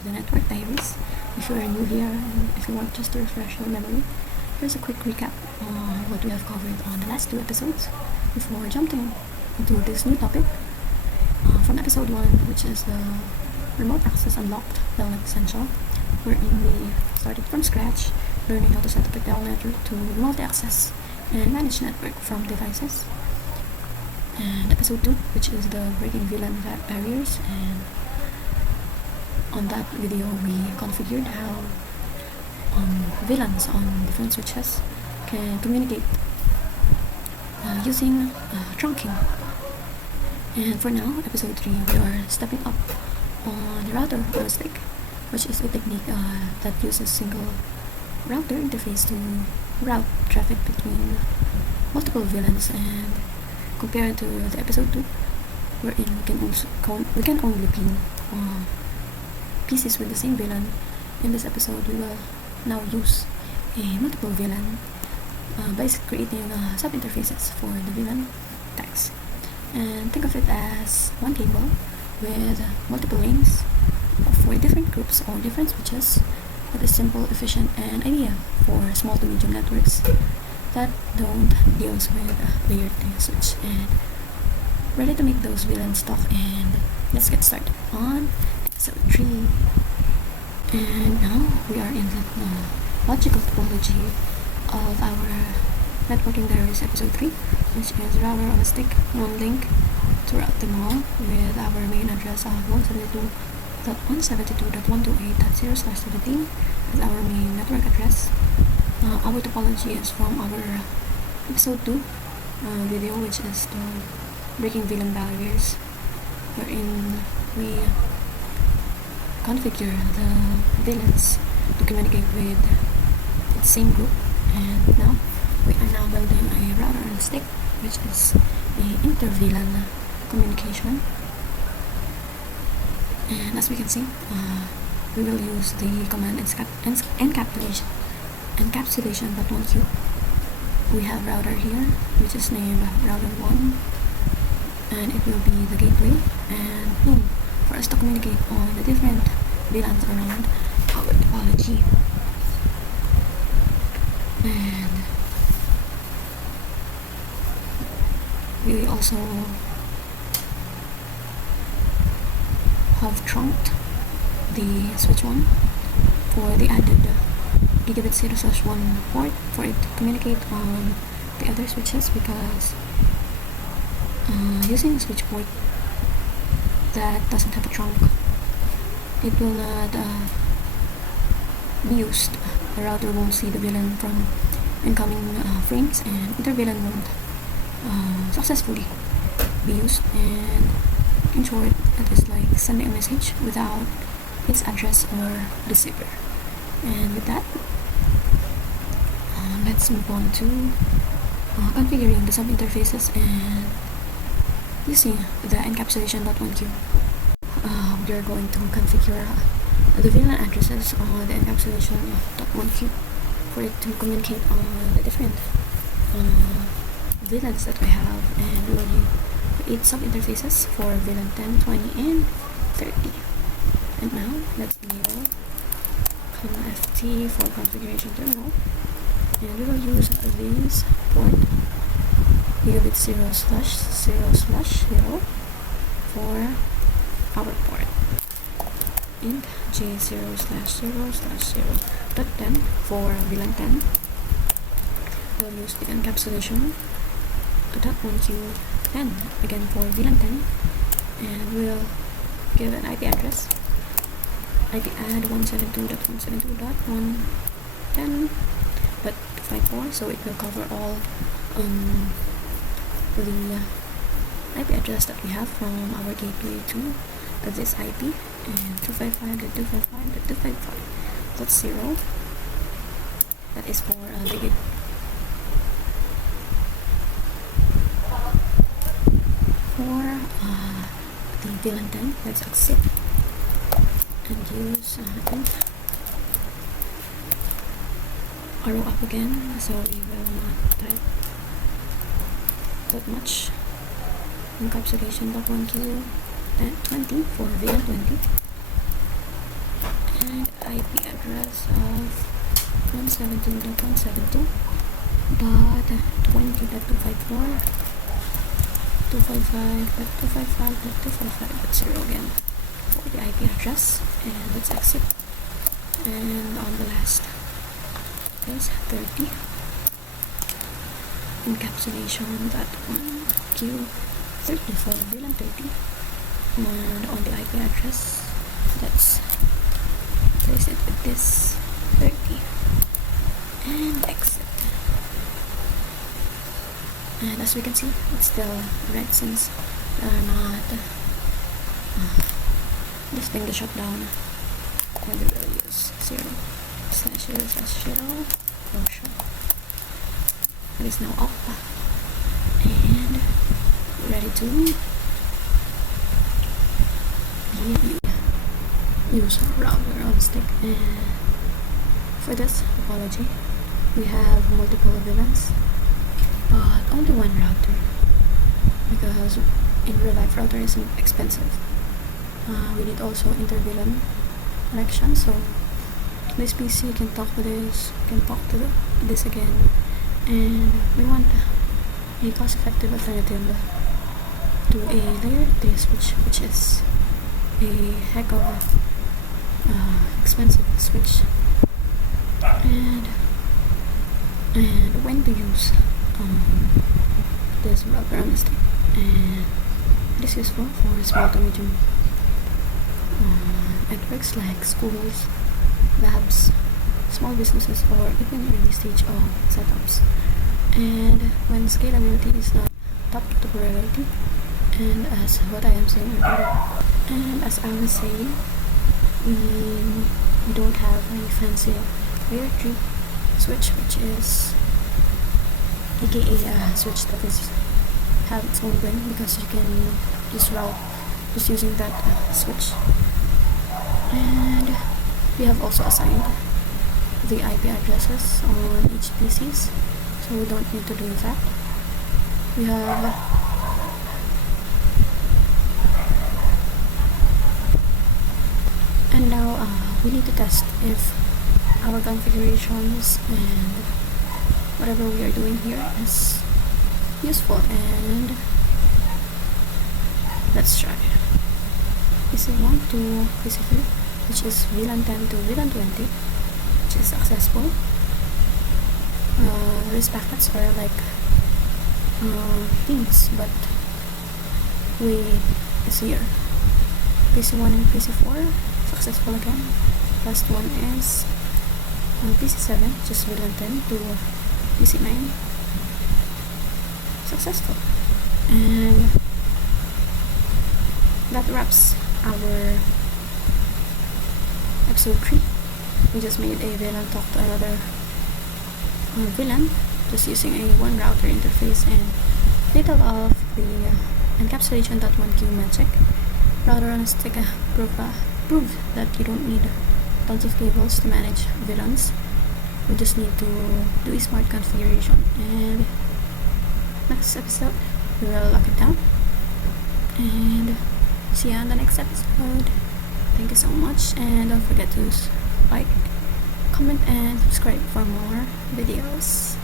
to the network diaries. If you are new here and if you want just to refresh your memory, here's a quick recap on what we have covered on the last 2 episodes before jumping into this new topic. From episode 1, which is the remote access unlocked telnet essential, wherein we started from scratch, learning how to set up a telnet to remote access and manage network from devices. And episode 2, which is the breaking VLAN barriers, and on that video we configured how VLANs on different switches can communicate using trunking. And for now, episode 3, we are stepping up on the router on a stick, which is a technique that uses single router interface to route traffic between multiple VLANs, and compared to the episode 2, wherein we can only ping PCs with the same VLAN. In this episode, we will now use a multiple VLAN by creating subinterfaces for the VLAN tags. And think of it as one cable with multiple lanes for different groups or different switches that is simple, efficient, and ideal for small to medium networks that don't deal with layered switch. And ready to make those VLANs talk, and let's get started on episode 3. And now we are in the logical topology of our networking diaries episode 3, which is router on a stick, one link to route them all with our main address of 172.168.0/17 as our main network address. Our topology is from our episode 2 video, which is the breaking VLAN barriers, wherein we configure the VLANs to communicate with the same group. And now we are now building a router on a stick, which is a inter-VLAN communication. And as we can see, we will use the command encapsulation.1q. We have router here, which is named router 1, and it will be the gateway, and boom, for us to communicate on the different VLANs around our topology. And we also have trunked the switch 1 for the added gigabit 0/1 port for it to communicate on the other switches, because using a switch port that doesn't have a trunk, it will not be used. The router won't see the VLAN from incoming frames, and inter-VLAN won't successfully be used. And in short, it is like sending a message without its address or receiver. And with that, let's move on to configuring the subinterfaces and using the encapsulation.1q. We are going to configure the VLAN addresses on the encapsulation.1q for it to communicate on the different VLANs that we have, and we will create subinterfaces for VLAN 10, 20, and 30. And now let's enable FT for configuration terminal, and we will use these port gigabit 0/0/0 for our port, int J0/0/0.10 for VLAN 10. We'll use the encapsulation.1q 10 again for VLAN 10, and we'll give an IP address, IP add 172.172.110.54, so it will cover all the IP address that we have from our gateway to this IP, and 255.255.255.0. That is for the gig. For the VLAN 10, let's accept and use arrow up again, so we will not type that much. Encapsulation.1q 20 for VLAN 20. and IP address of 172.172.20.254, 255.255.255.0 again for the IP address. And let's exit. And on the last is 30 encapsulation that 1Q30 for VLAN 30. And on the IP address, let's place it with this 30 and exit. And as we can see, it's still red since we are not lifting the shutdown, and we will use 0/0/0 for sure. It is now up and ready to use router on stick. And for this topology, we have multiple VLANs, but only one router, because in real life router is expensive. We need also inter-VLAN connection, so this PC can talk to this, can talk to this again, and we want a cost-effective alternative to a layer 3 switch, which is a heck of a expensive switch. And when to use this router on the stick, and it is useful for small to medium networks like schools, labs, small businesses, or even early stage of setups. And when scalability is not top priority, and as what I am saying earlier, and as I was saying, we don't have a fancy layer 3 switch, which is aka a switch that is have its own brain, because you can just route just using that switch. And we have also assigned the IP addresses on each PCs, so we don't need to do that. We have and now we need to test if our configurations and whatever we are doing here is useful. And let's try PC1 to PC3, which is VLAN 10 to VLAN 20, which is successful. These packets are like things, but way easier. PC1 and PC4 successful again. Last one is PC7, which is VLAN 10 to PC9, successful. And that wraps our episode 3. We just made a VLAN talk to another VLAN, just using a one router interface, and little of the encapsulation.1Q magic. Router on a stick prove that you don't need tons of cables to manage VLANs. We just need to do a smart configuration. And next episode, we will lock it down. And see you on the next episode. Thank you so much, and don't forget to like, comment, and subscribe for more videos.